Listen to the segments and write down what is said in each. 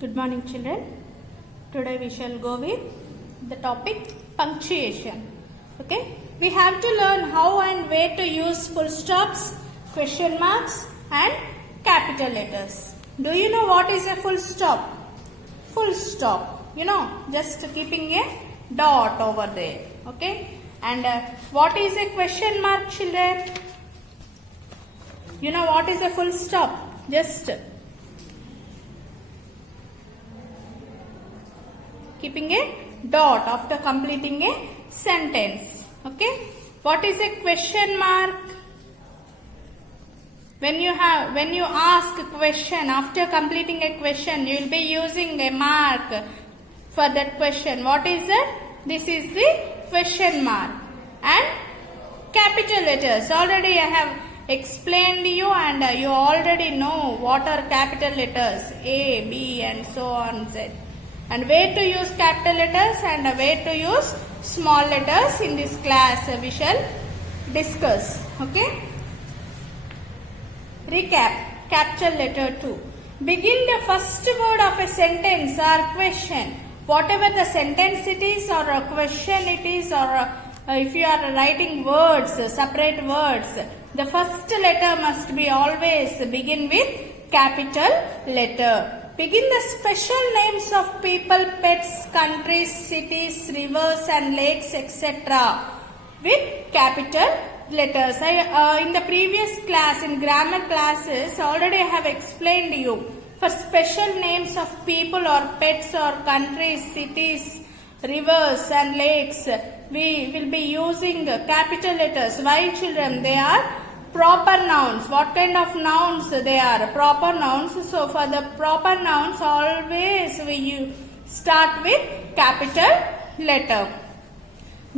Good morning, children. Today we shall go with the topic punctuation. Okay, we have to learn how and where to use full stops, question marks and capital letters. Do you know what is a full stop? Full stop, just keeping a dot over there. Okay, and what is a question mark, children? You know what is a full stop? Just keeping a dot after completing a sentence. Okay, what is a question mark? When you ask a question after completing a question, you will be using a mark for that question. What is it? This is the question mark. And capital letters, already I have explained you, and you already know what are capital letters, A, B and so on, Z. And where to use capital letters and where to use small letters in this class we shall discuss. Okay. Recap. Capital letter 2. Begin the first word of a sentence or question. Whatever the sentence it is or a question it is, or if you are writing words, separate words, the first letter must be always begin with capital letter. Begin the special names of people, pets, countries, cities, rivers and lakes, etc. with capital letters. In the previous class, in grammar classes, already I have explained you. For special names of people or pets or countries, cities, rivers and lakes, we will be using capital letters. Why, children? They are proper nouns. What kind of nouns they are? Proper nouns. So for the proper nouns, always we start with capital letter.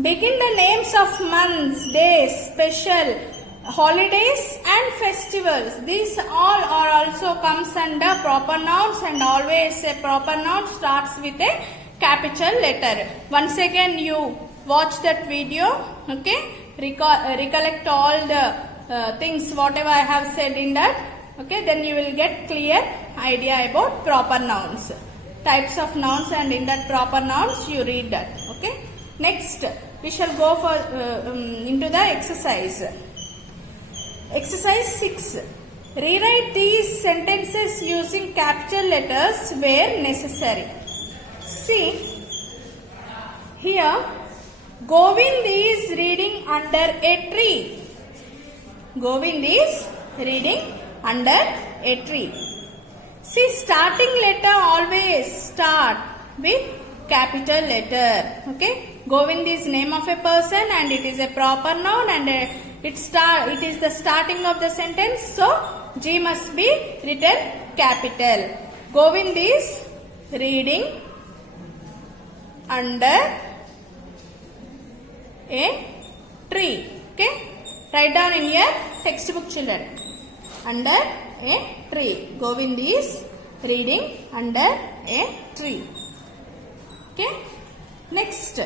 Begin the names of months, days, special, holidays and festivals. These all are also comes under proper nouns, and always a proper noun starts with a capital letter. Once again you watch that video, okay? Recollect all the things whatever I have said in that, okay? Then you will get clear idea about proper nouns, types of nouns, and in that proper nouns you read that. Okay, next we shall go for into the exercise. Exercise 6. Rewrite these sentences using capital letters where necessary. See here, Govind is reading under a tree. Govind is reading under a tree. See, starting letter always start with capital letter. Okay, Govind is name of a person and it is a proper noun, and it is the starting of the sentence, so G must be written capital. Govind is reading under a tree. Okay, write down in your textbook, children. Under a tree. Govind is reading under a tree. Okay. Next.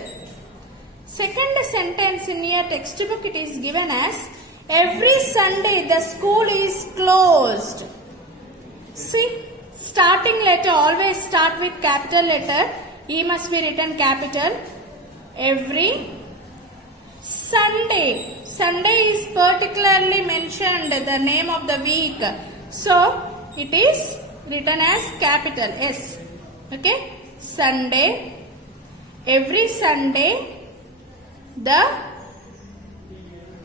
Second sentence in your textbook, it is given as every Sunday the school is closed. See, starting letter always start with capital letter. E must be written capital. Every Sunday. Sunday is particularly mentioned, the name of the week. So, it is written as capital S. Okay. Sunday. Every Sunday the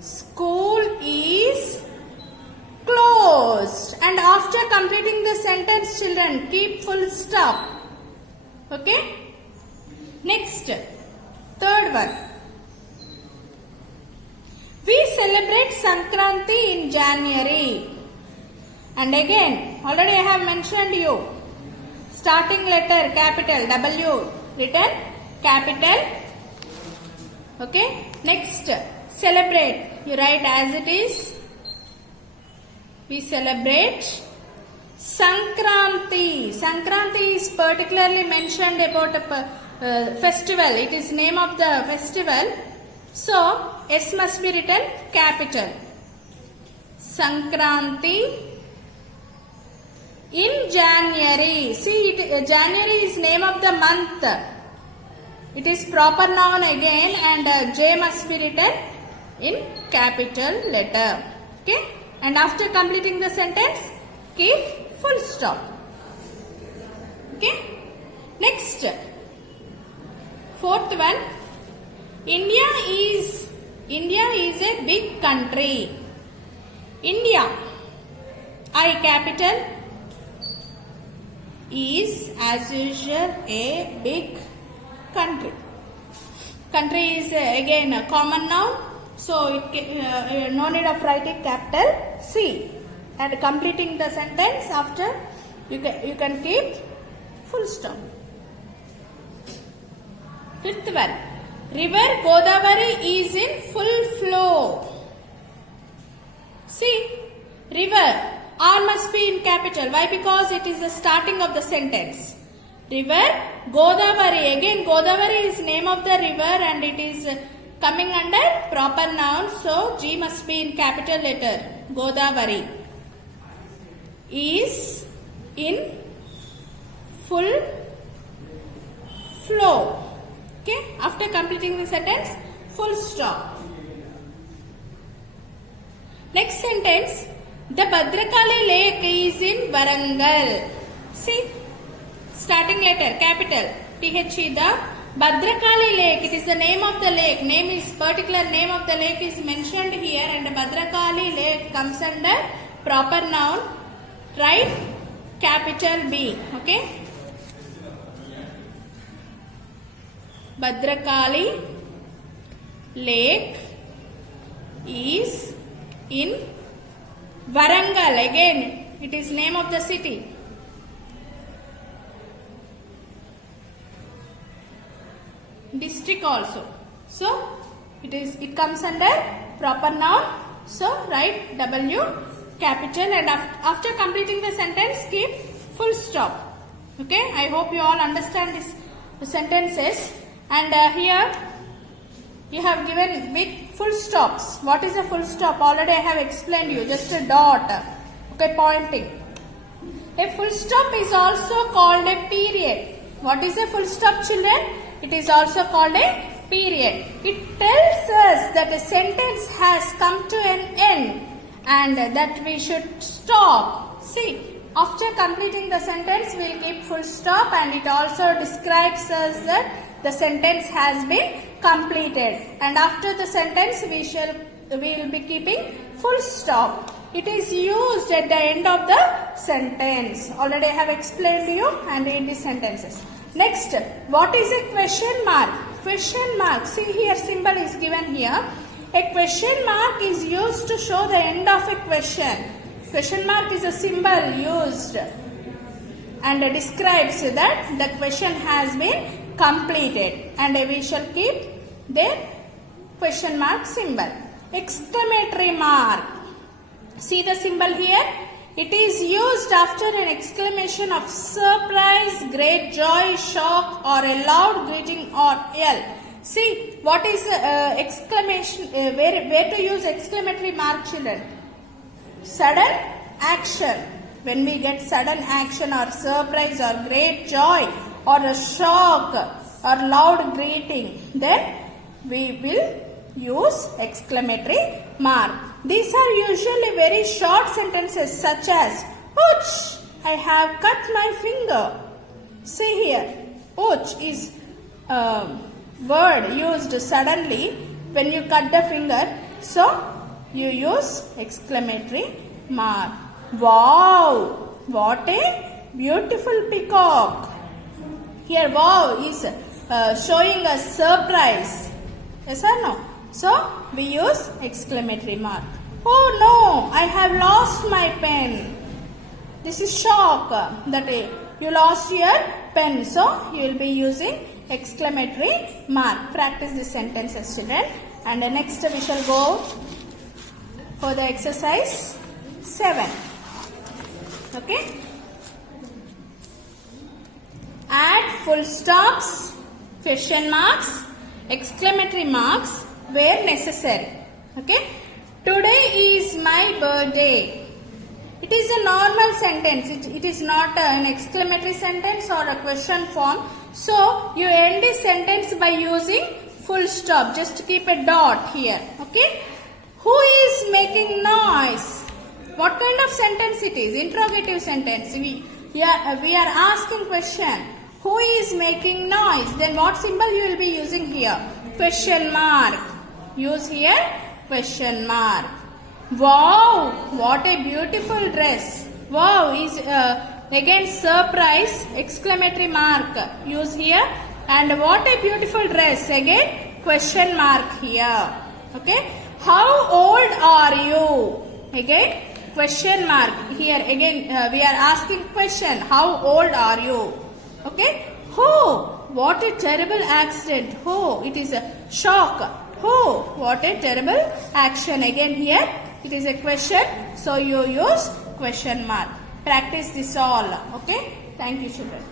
school is closed. And after completing the sentence, children, keep full stop. Okay. Next, third one. We celebrate Sankranti in January. And again, already I have mentioned you. Starting letter capital W written capital. Okay. Next, celebrate. You write as it is. We celebrate Sankranti. Sankranti is particularly mentioned about a festival. It is name of the festival. So, S must be written capital. Sankranti In January. See, January is name of the month. It is proper noun again, and J must be written in capital letter. Okay. And after completing the sentence, keep full stop. Okay. Next, fourth one. India is a big country. India, I capital, is as usual a big country. Country is again a common noun, so it no need of writing capital C. And completing the sentence after you can keep full stop. Fifth one. River Godavari is in full flow. See, river, R must be in capital. Why? Because it is the starting of the sentence. River Godavari. Again, Godavari is name of the river and it is coming under proper noun. So, G must be in capital letter. Godavari is in full flow. Okay, after completing the sentence, full stop. Next sentence, the Bhadrakali lake is in Warangal. See, starting letter, capital, THE, the Bhadrakali lake, it is the name of the lake. Name is, particular name of the lake is mentioned here, and the Bhadrakali lake comes under proper noun, right? Capital B, okay? Bhadrakali lake is in Warangal. Again, it is name of the city. District also. So, it comes under proper noun. So, write W capital, and after completing the sentence, keep full stop. Okay, I hope you all understand this sentences. And here you have given with full stops. What is a full stop? Already I have explained you. Just a dot. Okay, pointing. A full stop is also called a period. What is a full stop, children? It is also called a period. It tells us that a sentence has come to an end and that we should stop. See, after completing the sentence, we will keep full stop, and it also describes us that the sentence has been completed. And after the sentence, we will be keeping full stop. It is used at the end of the sentence. Already I have explained to you and in the sentences. Next, what is a question mark? Question mark. See here, symbol is given here. A question mark is used to show the end of a question. Question mark is a symbol used and describes that the question has been completed, and we shall keep the question mark symbol. Exclamatory mark. See the symbol here? It is used after an exclamation of surprise, great joy, shock, or a loud greeting or yell. See, what is exclamation? Where to use exclamatory mark, children? Sudden action. When we get sudden action or surprise or great joy or a shock or loud greeting, then we will use exclamatory mark. These are usually very short sentences such as, ouch, I have cut my finger. See here, ouch is a word used suddenly when you cut the finger. So, you use exclamatory mark. Wow, what a beautiful peacock. Here, wow is showing a surprise. Yes or no? So, we use exclamatory mark. Oh no, I have lost my pen. This is shock that you lost your pen. So, you will be using exclamatory mark. Practice this sentences, children. And next we shall go for the exercise 7. Okay. Add full stops, question marks, exclamatory marks where necessary. Okay. Today is my birthday. It is a normal sentence. It is not an exclamatory sentence or a question form. So you end this sentence by using full stop. Just keep a dot here. Okay. Who is making noise? What kind of sentence it is? Interrogative sentence. We are asking question. Who is making noise? Then what symbol you will be using here? Question mark. Use here question mark. Wow, what a beautiful dress. Wow is again surprise, exclamatory mark. Use here. And what a beautiful dress. Again question mark here. Okay. How old are you? Again question mark. Here again we are asking question. How old are you? Okay. Oh, what a terrible accident. Oh, it is a shock. Oh, what a terrible action. Again here it is a question. So you use question mark. Practice this all. Okay. Thank you, children.